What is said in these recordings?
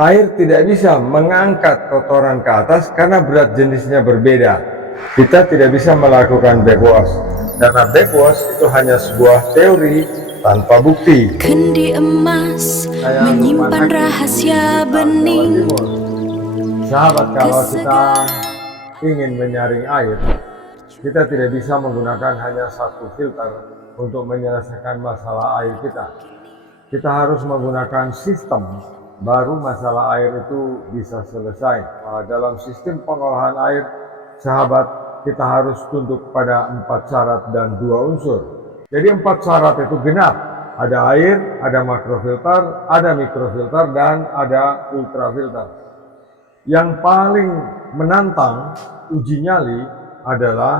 Air tidak bisa mengangkat kotoran ke atas karena berat jenisnya berbeda. Kita tidak bisa melakukan backwash karena backwash itu hanya sebuah teori tanpa bukti. Kendi emas menyimpan rahasia bening. Sahabat, kalau kita ingin menyaring air, kita tidak bisa menggunakan hanya satu filter untuk menyelesaikan masalah air kita. Kita harus menggunakan sistem, baru masalah air itu bisa selesai. Nah, dalam sistem pengolahan air, sahabat, kita harus tunduk pada 4 syarat dan 2 unsur. Jadi 4 syarat itu genap. Ada air, ada makrofilter, ada mikrofilter, dan ada ultrafilter. Yang paling menantang uji nyali adalah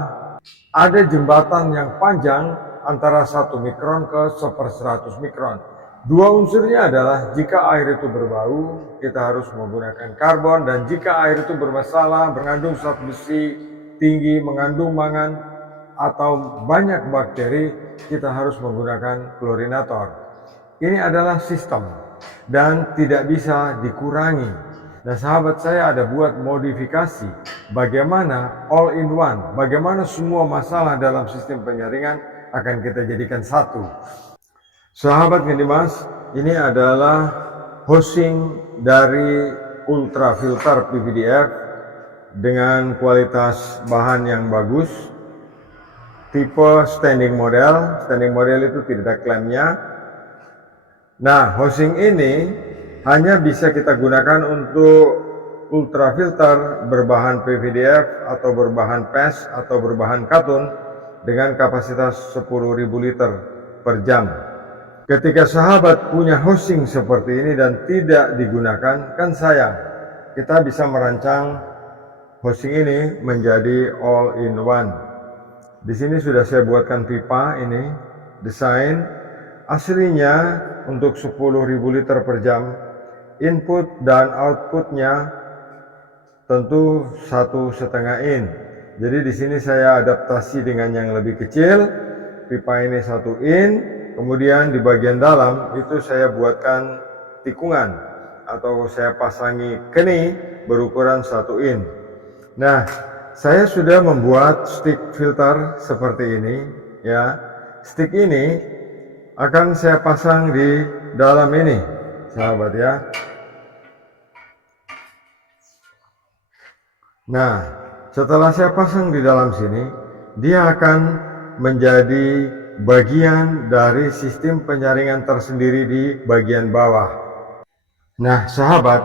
ada jembatan yang panjang antara 1 mikron ke 1/100 mikron. 2 unsurnya adalah jika air itu berbau, kita harus menggunakan karbon, dan jika air itu bermasalah, mengandung zat besi tinggi, mengandung mangan, atau banyak bakteri, kita harus menggunakan klorinator. Ini adalah sistem dan tidak bisa dikurangi. Nah sahabat, saya ada buat modifikasi bagaimana all in one, bagaimana semua masalah dalam sistem penyaringan akan kita jadikan satu. Sahabat Gendimas, ini adalah housing dari ultrafilter PVDF dengan kualitas bahan yang bagus, tipe standing model. Standing model itu tidak ada klaimnya. Nah, housing ini hanya bisa kita gunakan untuk ultrafilter berbahan PVDF atau berbahan PES atau berbahan katun dengan kapasitas 10.000 liter per jam. Ketika sahabat punya housing seperti ini dan tidak digunakan, kan sayang. Kita bisa merancang housing ini menjadi all in one. Di sini sudah saya buatkan pipa ini, desain aslinya untuk 10.000 liter per jam. Input dan outputnya tentu 1,5 in. Jadi di sini saya adaptasi dengan yang lebih kecil. Pipa ini 1 in. Kemudian di bagian dalam itu saya buatkan tikungan atau saya pasangi keni berukuran 1 in. Nah, saya sudah membuat stick filter seperti ini ya. Stick ini akan saya pasang di dalam ini, sahabat ya. Nah, setelah saya pasang di dalam sini, dia akan menjadi bagian dari sistem penyaringan tersendiri di bagian bawah. Nah sahabat,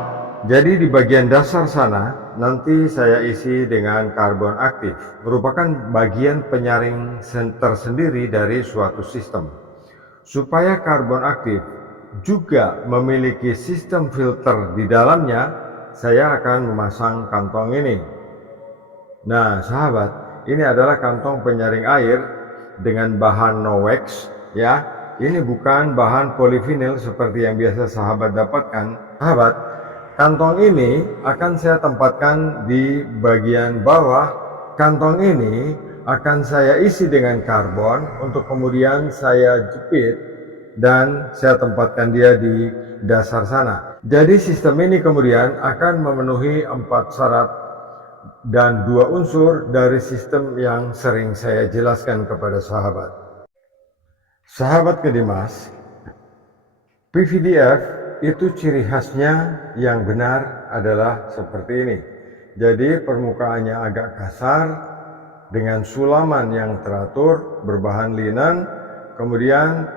jadi di bagian dasar sana nanti saya isi dengan karbon aktif, merupakan bagian penyaring tersendiri dari suatu sistem. Supaya karbon aktif juga memiliki sistem filter di dalamnya, saya akan memasang kantong ini. Nah sahabat, ini adalah kantong penyaring air dengan bahan no-wax ya. Ini bukan bahan polivinil seperti yang biasa sahabat dapatkan. Sahabat, kantong ini akan saya tempatkan di bagian bawah. Kantong ini akan saya isi dengan karbon untuk kemudian saya jepit dan saya tempatkan dia di dasar sana. Jadi sistem ini kemudian akan memenuhi 4 syarat dan 2 unsur dari sistem yang sering saya jelaskan kepada sahabat. Sahabat Gendimas, PVDF itu ciri khasnya yang benar adalah seperti ini. Jadi permukaannya agak kasar dengan sulaman yang teratur berbahan linen. Kemudian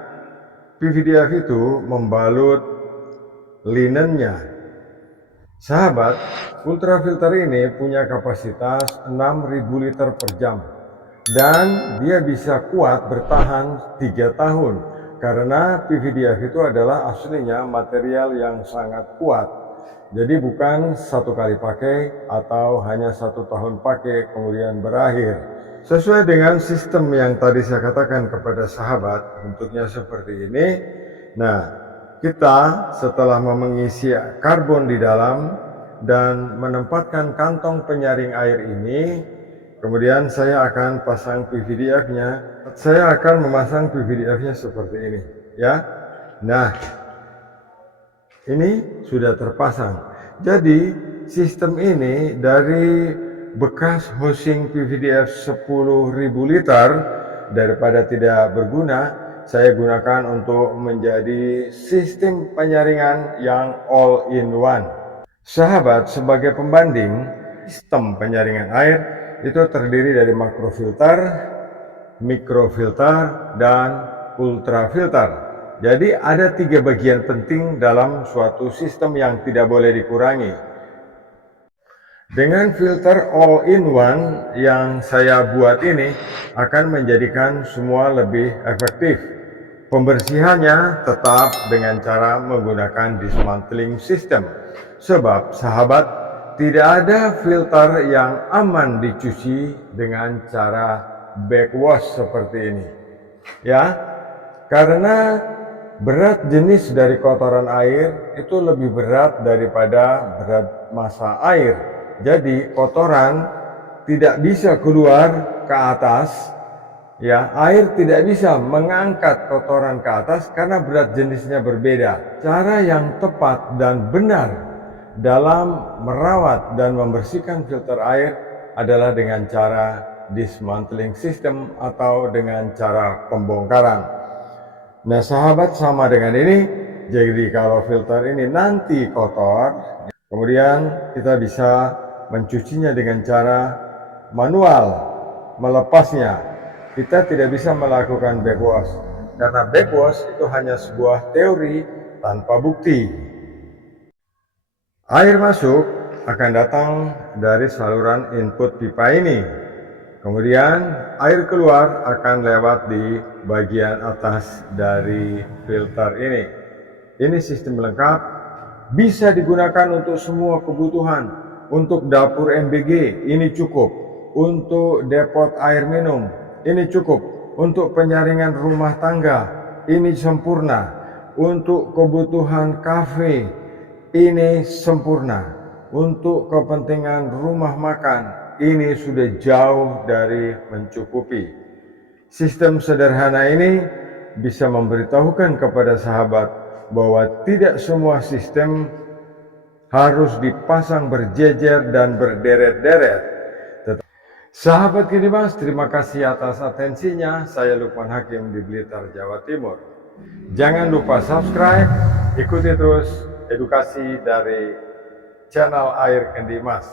PVDF itu membalut linennya. Sahabat, ultrafilter ini punya kapasitas 6.000 liter per jam dan dia bisa kuat bertahan 3 tahun karena PVDF itu adalah aslinya material yang sangat kuat. Jadi bukan 1 kali pakai atau hanya 1 tahun pakai kemudian berakhir. Sesuai dengan sistem yang tadi saya katakan kepada sahabat, bentuknya seperti ini. Nah, kita setelah mengisi karbon di dalam dan menempatkan kantong penyaring air ini, kemudian saya akan pasang PVDF-nya. Saya akan memasang PVDF-nya seperti ini, ya. Nah, ini sudah terpasang. Jadi sistem ini dari bekas housing PVDF 10.000 liter daripada tidak berguna, saya gunakan untuk menjadi sistem penyaringan yang all in one. Sahabat, sebagai pembanding, sistem penyaringan air itu terdiri dari makrofilter, mikrofilter, dan ultrafilter. Jadi ada 3 bagian penting dalam suatu sistem yang tidak boleh dikurangi. Dengan filter all-in-one yang saya buat ini akan menjadikan semua lebih efektif. Pembersihannya tetap dengan cara menggunakan dismantling system. Sebab sahabat, tidak ada filter yang aman dicuci dengan cara backwash seperti ini. Ya, karena berat jenis dari kotoran air itu lebih berat daripada berat massa air. Jadi kotoran tidak bisa keluar ke atas, ya, air tidak bisa mengangkat kotoran ke atas karena berat jenisnya berbeda. Cara yang tepat dan benar dalam merawat dan membersihkan filter air adalah dengan cara dismantling system atau dengan cara pembongkaran. Nah sahabat, sama dengan ini, jadi kalau filter ini nanti kotor, kemudian kita bisa mencucinya dengan cara manual, melepasnya. Kita tidak bisa melakukan backwash, karena backwash itu hanya sebuah teori tanpa bukti. Air masuk akan datang dari saluran input pipa ini. Kemudian air keluar akan lewat di bagian atas dari filter ini. Ini sistem lengkap, bisa digunakan untuk semua kebutuhan. Untuk dapur MBG ini cukup, untuk depot air minum ini cukup, untuk penyaringan rumah tangga ini sempurna, untuk kebutuhan kafe ini sempurna, untuk kepentingan rumah makan ini sudah jauh dari mencukupi. Sistem sederhana ini bisa memberitahukan kepada sahabat bahwa tidak semua sistem harus dipasang berjejer dan berderet-deret. Sahabat Kinimas, terima kasih atas atensinya. Saya Lukman Hakim di Blitar, Jawa Timur. Jangan lupa subscribe, ikuti terus edukasi dari channel Air Kendi Mas.